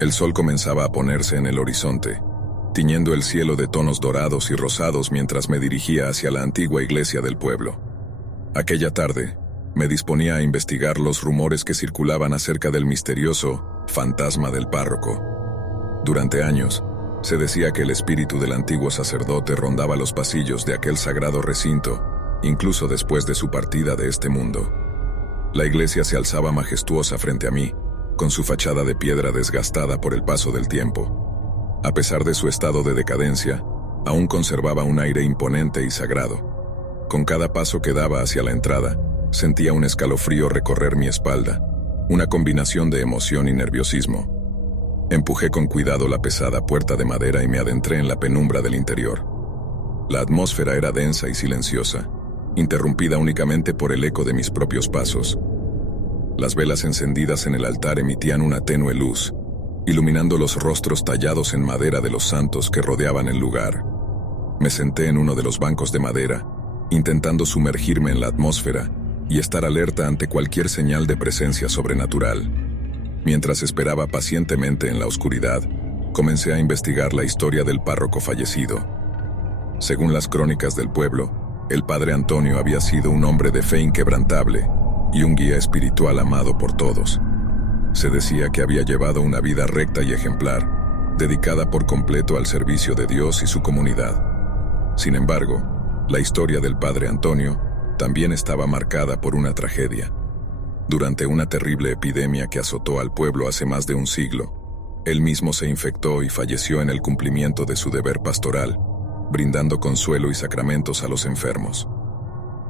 El sol comenzaba a ponerse en el horizonte, tiñendo el cielo de tonos dorados y rosados mientras me dirigía hacia la antigua iglesia del pueblo. Aquella tarde, me disponía a investigar los rumores que circulaban acerca del misterioso fantasma del párroco. Durante años, se decía que el espíritu del antiguo sacerdote rondaba los pasillos de aquel sagrado recinto, incluso después de su partida de este mundo. La iglesia se alzaba majestuosa frente a mí, con su fachada de piedra desgastada por el paso del tiempo. A pesar de su estado de decadencia, aún conservaba un aire imponente y sagrado. Con cada paso que daba hacia la entrada, sentía un escalofrío recorrer mi espalda, una combinación de emoción y nerviosismo. Empujé con cuidado la pesada puerta de madera y me adentré en la penumbra del interior. La atmósfera era densa y silenciosa, interrumpida únicamente por el eco de mis propios pasos. Las velas encendidas en el altar emitían una tenue luz, iluminando los rostros tallados en madera de los santos que rodeaban el lugar. Me senté en uno de los bancos de madera, intentando sumergirme en la atmósfera y estar alerta ante cualquier señal de presencia sobrenatural. Mientras esperaba pacientemente en la oscuridad, comencé a investigar la historia del párroco fallecido. Según las crónicas del pueblo, el padre Antonio había sido un hombre de fe inquebrantable y un guía espiritual amado por todos. Se decía que había llevado una vida recta y ejemplar, dedicada por completo al servicio de Dios y su comunidad. Sin embargo, la historia del padre Antonio también estaba marcada por una tragedia. Durante una terrible epidemia que azotó al pueblo hace más de un siglo, él mismo se infectó y falleció en el cumplimiento de su deber pastoral, brindando consuelo y sacramentos a los enfermos.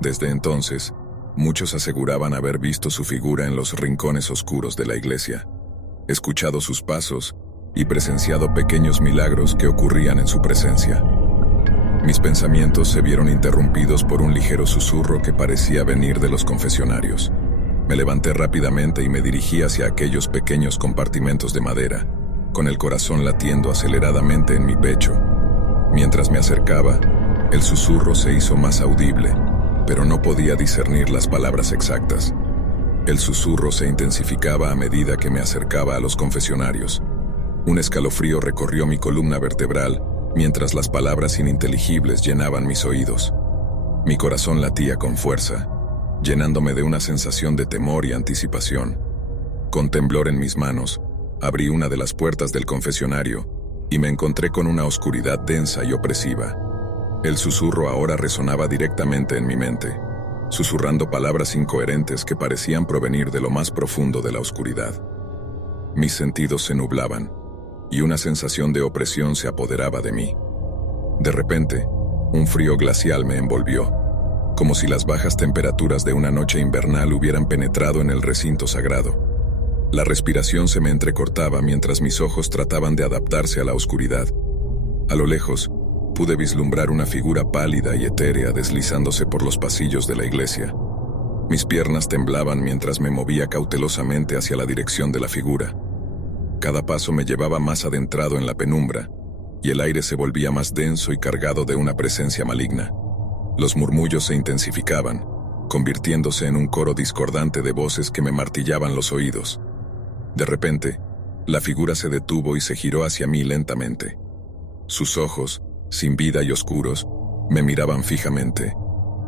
Desde entonces, muchos aseguraban haber visto su figura en los rincones oscuros de la iglesia, escuchado sus pasos y presenciado pequeños milagros que ocurrían en su presencia. Mis pensamientos se vieron interrumpidos por un ligero susurro que parecía venir de los confesionarios. Me levanté rápidamente y me dirigí hacia aquellos pequeños compartimentos de madera, con el corazón latiendo aceleradamente en mi pecho. Mientras me acercaba, el susurro se hizo más audible, pero no podía discernir las palabras exactas. El susurro se intensificaba a medida que me acercaba a los confesionarios. Un escalofrío recorrió mi columna vertebral, mientras las palabras ininteligibles llenaban mis oídos. Mi corazón latía con fuerza, llenándome de una sensación de temor y anticipación. Con temblor en mis manos, abrí una de las puertas del confesionario y me encontré con una oscuridad densa y opresiva. El susurro ahora resonaba directamente en mi mente, susurrando palabras incoherentes que parecían provenir de lo más profundo de la oscuridad. Mis sentidos se nublaban, y una sensación de opresión se apoderaba de mí. De repente, un frío glacial me envolvió, como si las bajas temperaturas de una noche invernal hubieran penetrado en el recinto sagrado. La respiración se me entrecortaba mientras mis ojos trataban de adaptarse a la oscuridad. A lo lejos, pude vislumbrar una figura pálida y etérea deslizándose por los pasillos de la iglesia. Mis piernas temblaban mientras me movía cautelosamente hacia la dirección de la figura. Cada paso me llevaba más adentrado en la penumbra, y el aire se volvía más denso y cargado de una presencia maligna. Los murmullos se intensificaban, convirtiéndose en un coro discordante de voces que me martillaban los oídos. De repente, la figura se detuvo y se giró hacia mí lentamente. Sus ojos, sin vida y oscuros, me miraban fijamente,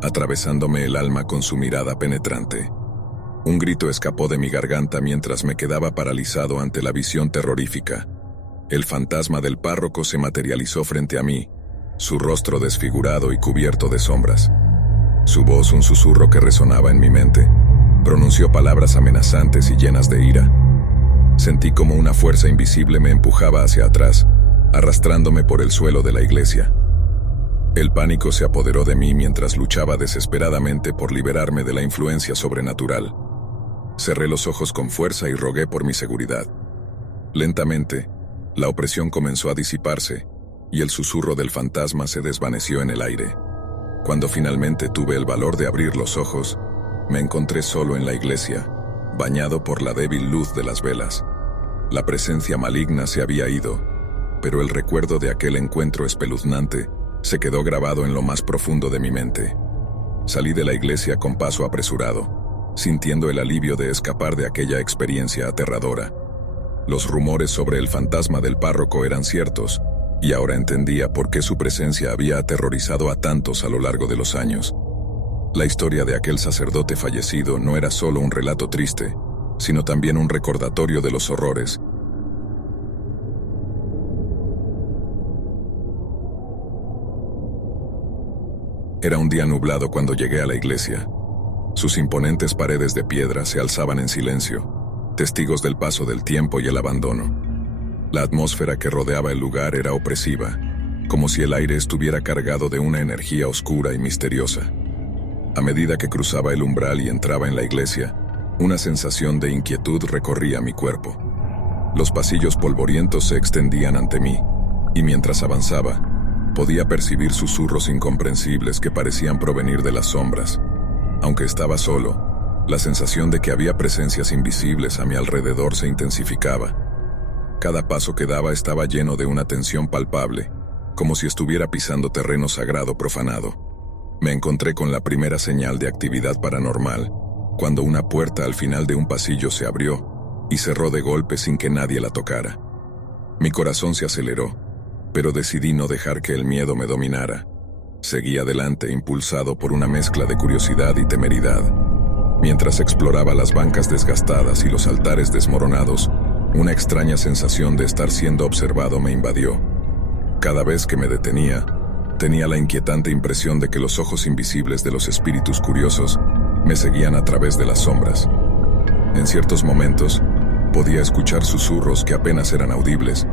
atravesándome el alma con su mirada penetrante. Un grito escapó de mi garganta mientras me quedaba paralizado ante la visión terrorífica. El fantasma del párroco se materializó frente a mí, su rostro desfigurado y cubierto de sombras. Su voz, un susurro que resonaba en mi mente, pronunció palabras amenazantes y llenas de ira. Sentí como una fuerza invisible me empujaba hacia atrás, arrastrándome por el suelo de la iglesia. El pánico se apoderó de mí mientras luchaba desesperadamente por liberarme de la influencia sobrenatural. Cerré los ojos con fuerza y rogué por mi seguridad. Lentamente, la opresión comenzó a disiparse, y el susurro del fantasma se desvaneció en el aire. Cuando finalmente tuve el valor de abrir los ojos, me encontré solo en la iglesia, bañado por la débil luz de las velas. La presencia maligna se había ido, pero el recuerdo de aquel encuentro espeluznante se quedó grabado en lo más profundo de mi mente. Salí de la iglesia con paso apresurado, sintiendo el alivio de escapar de aquella experiencia aterradora. Los rumores sobre el fantasma del párroco eran ciertos, y ahora entendía por qué su presencia había aterrorizado a tantos a lo largo de los años. La historia de aquel sacerdote fallecido no era solo un relato triste, sino también un recordatorio de los horrores. Era un día nublado cuando llegué a la iglesia. Sus imponentes paredes de piedra se alzaban en silencio, testigos del paso del tiempo y el abandono. La atmósfera que rodeaba el lugar era opresiva, como si el aire estuviera cargado de una energía oscura y misteriosa. A medida que cruzaba el umbral y entraba en la iglesia, una sensación de inquietud recorría mi cuerpo. Los pasillos polvorientos se extendían ante mí, y mientras avanzaba, podía percibir susurros incomprensibles que parecían provenir de las sombras. Aunque estaba solo, la sensación de que había presencias invisibles a mi alrededor se intensificaba. Cada paso que daba estaba lleno de una tensión palpable, como si estuviera pisando terreno sagrado profanado. Me encontré con la primera señal de actividad paranormal, cuando una puerta al final de un pasillo se abrió y cerró de golpe sin que nadie la tocara. Mi corazón se aceleró, pero decidí no dejar que el miedo me dominara. Seguí adelante impulsado por una mezcla de curiosidad y temeridad. Mientras exploraba las bancas desgastadas y los altares desmoronados, una extraña sensación de estar siendo observado me invadió. Cada vez que me detenía, tenía la inquietante impresión de que los ojos invisibles de los espíritus curiosos me seguían a través de las sombras. En ciertos momentos, podía escuchar susurros que apenas eran audibles,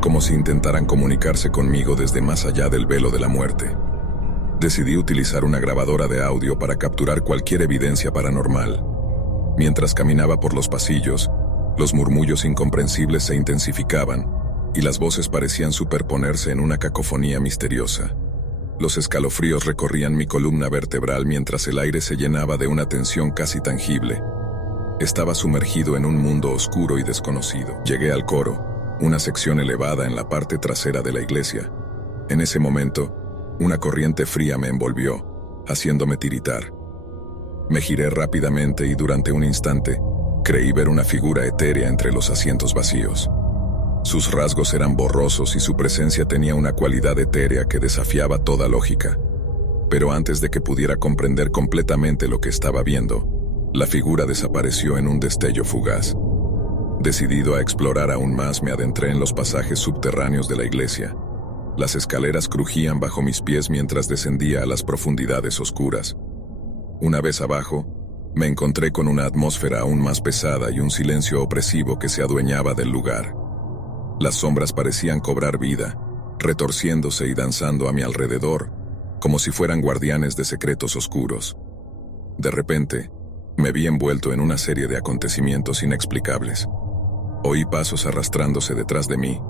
como si intentaran comunicarse conmigo desde más allá del velo de la muerte. Decidí utilizar una grabadora de audio para capturar cualquier evidencia paranormal. Mientras caminaba por los pasillos, los murmullos incomprensibles se intensificaban y las voces parecían superponerse en una cacofonía misteriosa. Los escalofríos recorrían mi columna vertebral mientras el aire se llenaba de una tensión casi tangible. Estaba sumergido en un mundo oscuro y desconocido. Llegué al coro, una sección elevada en la parte trasera de la iglesia. En ese momento, una corriente fría me envolvió, haciéndome tiritar. Me giré rápidamente y durante un instante, creí ver una figura etérea entre los asientos vacíos. Sus rasgos eran borrosos y su presencia tenía una cualidad etérea que desafiaba toda lógica. Pero antes de que pudiera comprender completamente lo que estaba viendo, la figura desapareció en un destello fugaz. Decidido a explorar aún más, me adentré en los pasajes subterráneos de la iglesia. Las escaleras crujían bajo mis pies mientras descendía a las profundidades oscuras. Una vez abajo, me encontré con una atmósfera aún más pesada y un silencio opresivo que se adueñaba del lugar. Las sombras parecían cobrar vida, retorciéndose y danzando a mi alrededor, como si fueran guardianes de secretos oscuros. De repente, me vi envuelto en una serie de acontecimientos inexplicables. Oí pasos arrastrándose detrás de mí,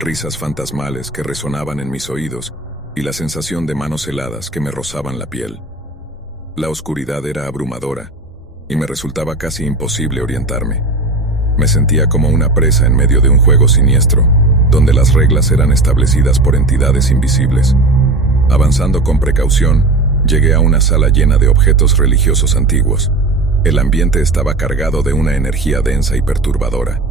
risas fantasmales que resonaban en mis oídos y la sensación de manos heladas que me rozaban la piel. La oscuridad era abrumadora y me resultaba casi imposible orientarme. Me sentía como una presa en medio de un juego siniestro, donde las reglas eran establecidas por entidades invisibles. Avanzando con precaución, llegué a una sala llena de objetos religiosos antiguos. El ambiente estaba cargado de una energía densa y perturbadora.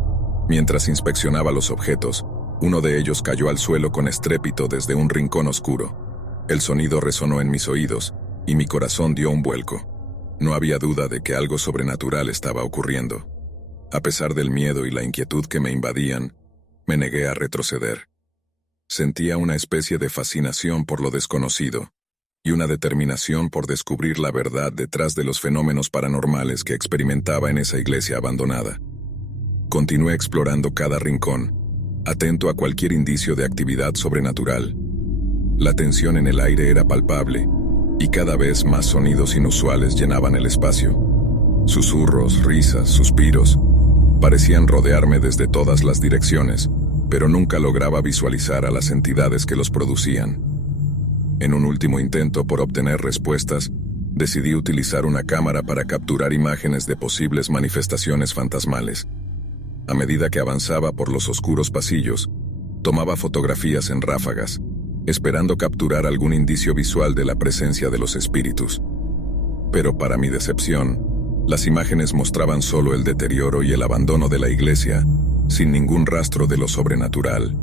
Mientras inspeccionaba los objetos, uno de ellos cayó al suelo con estrépito desde un rincón oscuro. El sonido resonó en mis oídos, y mi corazón dio un vuelco. No había duda de que algo sobrenatural estaba ocurriendo. A pesar del miedo y la inquietud que me invadían, me negué a retroceder. Sentía una especie de fascinación por lo desconocido, y una determinación por descubrir la verdad detrás de los fenómenos paranormales que experimentaba en esa iglesia abandonada. Continué explorando cada rincón, atento a cualquier indicio de actividad sobrenatural. La tensión en el aire era palpable, y cada vez más sonidos inusuales llenaban el espacio. Susurros, risas, suspiros, parecían rodearme desde todas las direcciones, pero nunca lograba visualizar a las entidades que los producían. En un último intento por obtener respuestas, decidí utilizar una cámara para capturar imágenes de posibles manifestaciones fantasmales. A medida que avanzaba por los oscuros pasillos, tomaba fotografías en ráfagas, esperando capturar algún indicio visual de la presencia de los espíritus. Pero para mi decepción, las imágenes mostraban solo el deterioro y el abandono de la iglesia, sin ningún rastro de lo sobrenatural.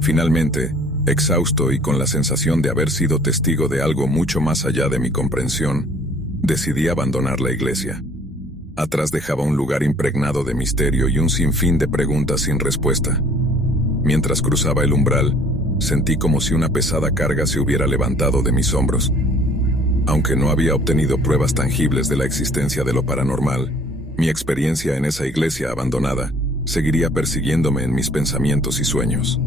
Finalmente, exhausto y con la sensación de haber sido testigo de algo mucho más allá de mi comprensión, decidí abandonar la iglesia. Atrás dejaba un lugar impregnado de misterio y un sinfín de preguntas sin respuesta. Mientras cruzaba el umbral, sentí como si una pesada carga se hubiera levantado de mis hombros. Aunque no había obtenido pruebas tangibles de la existencia de lo paranormal, mi experiencia en esa iglesia abandonada seguiría persiguiéndome en mis pensamientos y sueños.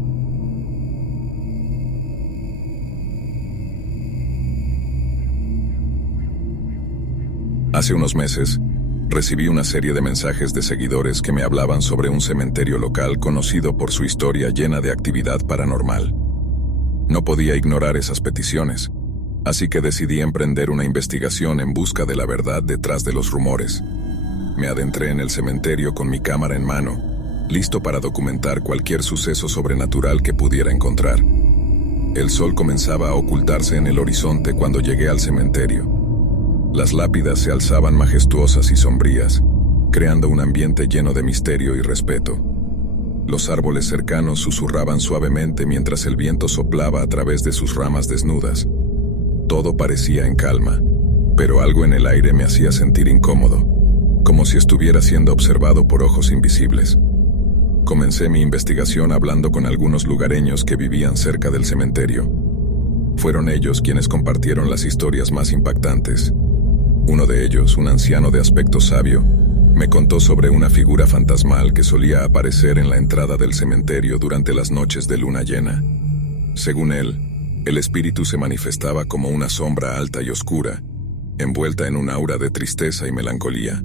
Hace unos meses, recibí una serie de mensajes de seguidores que me hablaban sobre un cementerio local conocido por su historia llena de actividad paranormal. No podía ignorar esas peticiones, así que decidí emprender una investigación en busca de la verdad detrás de los rumores. Me adentré en el cementerio con mi cámara en mano, listo para documentar cualquier suceso sobrenatural que pudiera encontrar. El sol comenzaba a ocultarse en el horizonte cuando llegué al cementerio. Las lápidas se alzaban majestuosas y sombrías, creando un ambiente lleno de misterio y respeto. Los árboles cercanos susurraban suavemente mientras el viento soplaba a través de sus ramas desnudas. Todo parecía en calma, pero algo en el aire me hacía sentir incómodo, como si estuviera siendo observado por ojos invisibles. Comencé mi investigación hablando con algunos lugareños que vivían cerca del cementerio. Fueron ellos quienes compartieron las historias más impactantes. Uno de ellos, un anciano de aspecto sabio, me contó sobre una figura fantasmal que solía aparecer en la entrada del cementerio durante las noches de luna llena. Según él, el espíritu se manifestaba como una sombra alta y oscura, envuelta en un aura de tristeza y melancolía.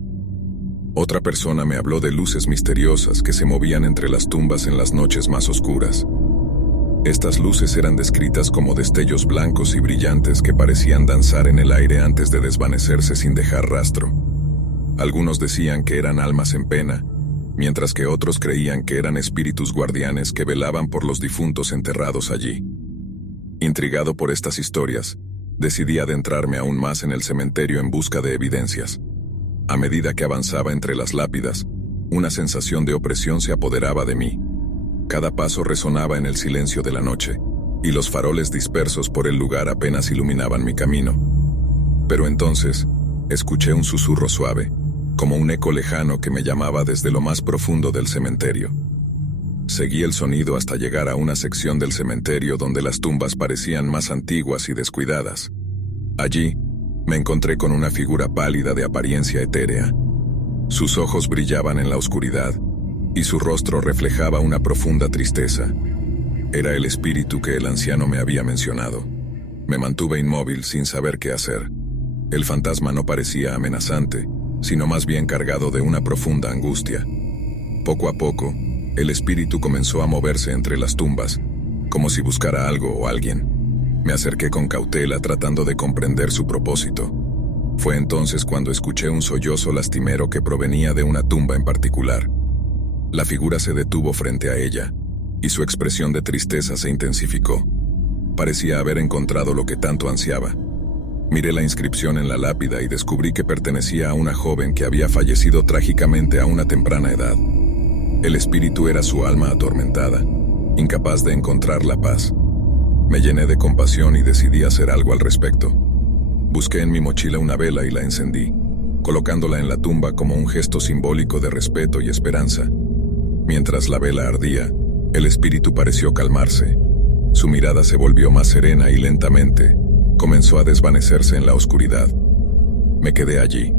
Otra persona me habló de luces misteriosas que se movían entre las tumbas en las noches más oscuras. Estas luces eran descritas como destellos blancos y brillantes que parecían danzar en el aire antes de desvanecerse sin dejar rastro. Algunos decían que eran almas en pena, mientras que otros creían que eran espíritus guardianes que velaban por los difuntos enterrados allí. Intrigado por estas historias, decidí adentrarme aún más en el cementerio en busca de evidencias. A medida que avanzaba entre las lápidas, una sensación de opresión se apoderaba de mí. Cada paso resonaba en el silencio de la noche, y los faroles dispersos por el lugar apenas iluminaban mi camino. Pero entonces, escuché un susurro suave, como un eco lejano que me llamaba desde lo más profundo del cementerio. Seguí el sonido hasta llegar a una sección del cementerio donde las tumbas parecían más antiguas y descuidadas. Allí, me encontré con una figura pálida de apariencia etérea. Sus ojos brillaban en la oscuridad, y su rostro reflejaba una profunda tristeza. Era el espíritu que el anciano me había mencionado. Me mantuve inmóvil sin saber qué hacer. El fantasma no parecía amenazante, sino más bien cargado de una profunda angustia. Poco a poco, el espíritu comenzó a moverse entre las tumbas, como si buscara algo o alguien. Me acerqué con cautela tratando de comprender su propósito. Fue entonces cuando escuché un sollozo lastimero que provenía de una tumba en particular. La figura se detuvo frente a ella, y su expresión de tristeza se intensificó. Parecía haber encontrado lo que tanto ansiaba. Miré la inscripción en la lápida y descubrí que pertenecía a una joven que había fallecido trágicamente a una temprana edad. El espíritu era su alma atormentada, incapaz de encontrar la paz. Me llené de compasión y decidí hacer algo al respecto. Busqué en mi mochila una vela y la encendí, colocándola en la tumba como un gesto simbólico de respeto y esperanza. Mientras la vela ardía, el espíritu pareció calmarse. Su mirada se volvió más serena y lentamente comenzó a desvanecerse en la oscuridad. Me quedé allí,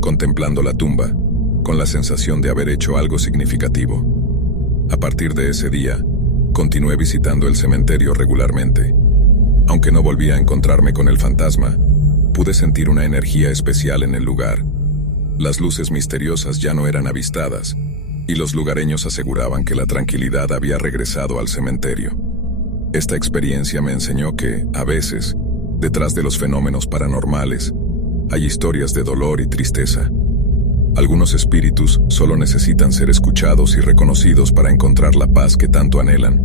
contemplando la tumba, con la sensación de haber hecho algo significativo. A partir de ese día, continué visitando el cementerio regularmente. Aunque no volví a encontrarme con el fantasma, pude sentir una energía especial en el lugar. Las luces misteriosas ya no eran avistadas, y los lugareños aseguraban que la tranquilidad había regresado al cementerio. Esta experiencia me enseñó que, a veces, detrás de los fenómenos paranormales, hay historias de dolor y tristeza. Algunos espíritus solo necesitan ser escuchados y reconocidos para encontrar la paz que tanto anhelan.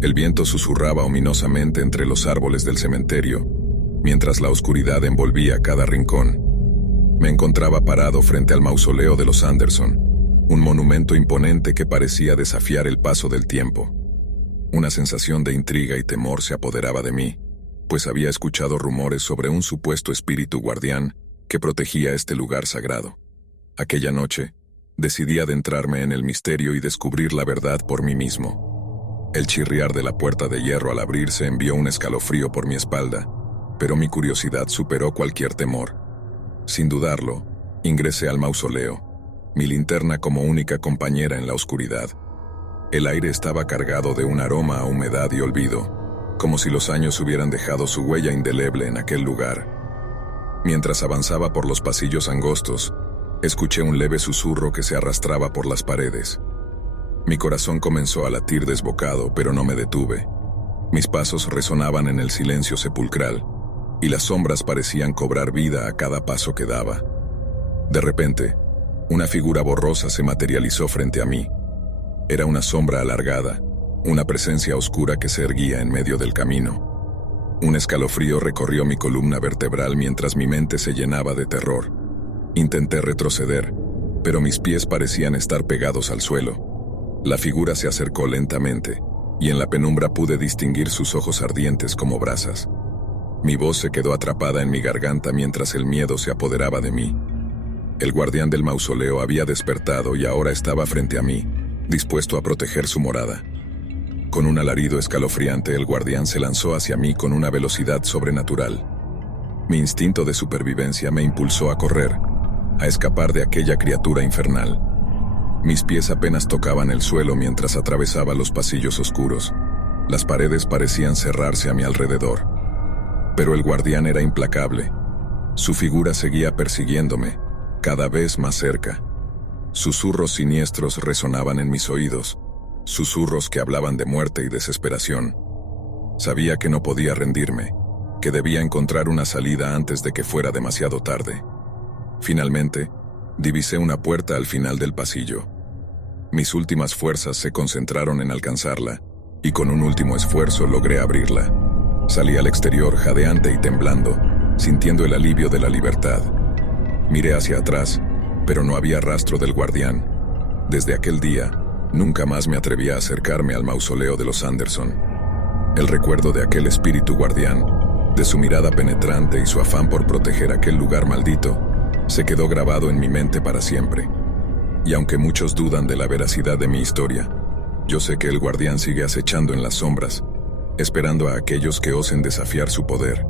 El viento susurraba ominosamente entre los árboles del cementerio, mientras la oscuridad envolvía cada rincón. Me encontraba parado frente al mausoleo de los Anderson, un monumento imponente que parecía desafiar el paso del tiempo. Una sensación de intriga y temor se apoderaba de mí, pues había escuchado rumores sobre un supuesto espíritu guardián que protegía este lugar sagrado. Aquella noche, decidí adentrarme en el misterio y descubrir la verdad por mí mismo. El chirriar de la puerta de hierro al abrirse envió un escalofrío por mi espalda, pero mi curiosidad superó cualquier temor. Sin dudarlo, ingresé al mausoleo, mi linterna como única compañera en la oscuridad. El aire estaba cargado de un aroma a humedad y olvido, como si los años hubieran dejado su huella indeleble en aquel lugar. Mientras avanzaba por los pasillos angostos, escuché un leve susurro que se arrastraba por las paredes. Mi corazón comenzó a latir desbocado, pero no me detuve. Mis pasos resonaban en el silencio sepulcral, y las sombras parecían cobrar vida a cada paso que daba. De repente, una figura borrosa se materializó frente a mí. Era una sombra alargada, una presencia oscura que se erguía en medio del camino. Un escalofrío recorrió mi columna vertebral mientras mi mente se llenaba de terror. Intenté retroceder, pero mis pies parecían estar pegados al suelo. La figura se acercó lentamente, y en la penumbra pude distinguir sus ojos ardientes como brasas. Mi voz se quedó atrapada en mi garganta mientras el miedo se apoderaba de mí. El guardián del mausoleo había despertado y ahora estaba frente a mí, dispuesto a proteger su morada. Con un alarido escalofriante, el guardián se lanzó hacia mí con una velocidad sobrenatural. Mi instinto de supervivencia me impulsó a correr, a escapar de aquella criatura infernal. Mis pies apenas tocaban el suelo mientras atravesaba los pasillos oscuros. Las paredes parecían cerrarse a mi alrededor. Pero el guardián era implacable. Su figura seguía persiguiéndome, cada vez más cerca. Susurros siniestros resonaban en mis oídos, susurros que hablaban de muerte y desesperación. Sabía que no podía rendirme, que debía encontrar una salida antes de que fuera demasiado tarde. Finalmente, divisé una puerta al final del pasillo. Mis últimas fuerzas se concentraron en alcanzarla, y con un último esfuerzo logré abrirla. Salí al exterior jadeante y temblando, sintiendo el alivio de la libertad. Miré hacia atrás, pero no había rastro del guardián. Desde aquel día, nunca más me atreví a acercarme al mausoleo de los Anderson. El recuerdo de aquel espíritu guardián, de su mirada penetrante y su afán por proteger aquel lugar maldito, se quedó grabado en mi mente para siempre. Y aunque muchos dudan de la veracidad de mi historia, yo sé que el guardián sigue acechando en las sombras, esperando a aquellos que osen desafiar su poder.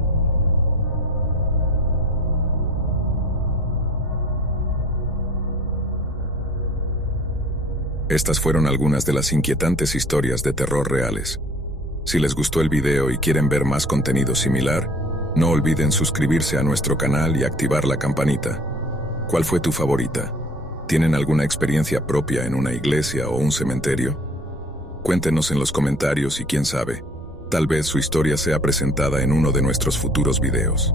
Estas fueron algunas de las inquietantes historias de terror reales. Si les gustó el video y quieren ver más contenido similar, no olviden suscribirse a nuestro canal y activar la campanita. ¿Cuál fue tu favorita? ¿Tienen alguna experiencia propia en una iglesia o un cementerio? Cuéntenos en los comentarios y quién sabe, tal vez su historia sea presentada en uno de nuestros futuros videos.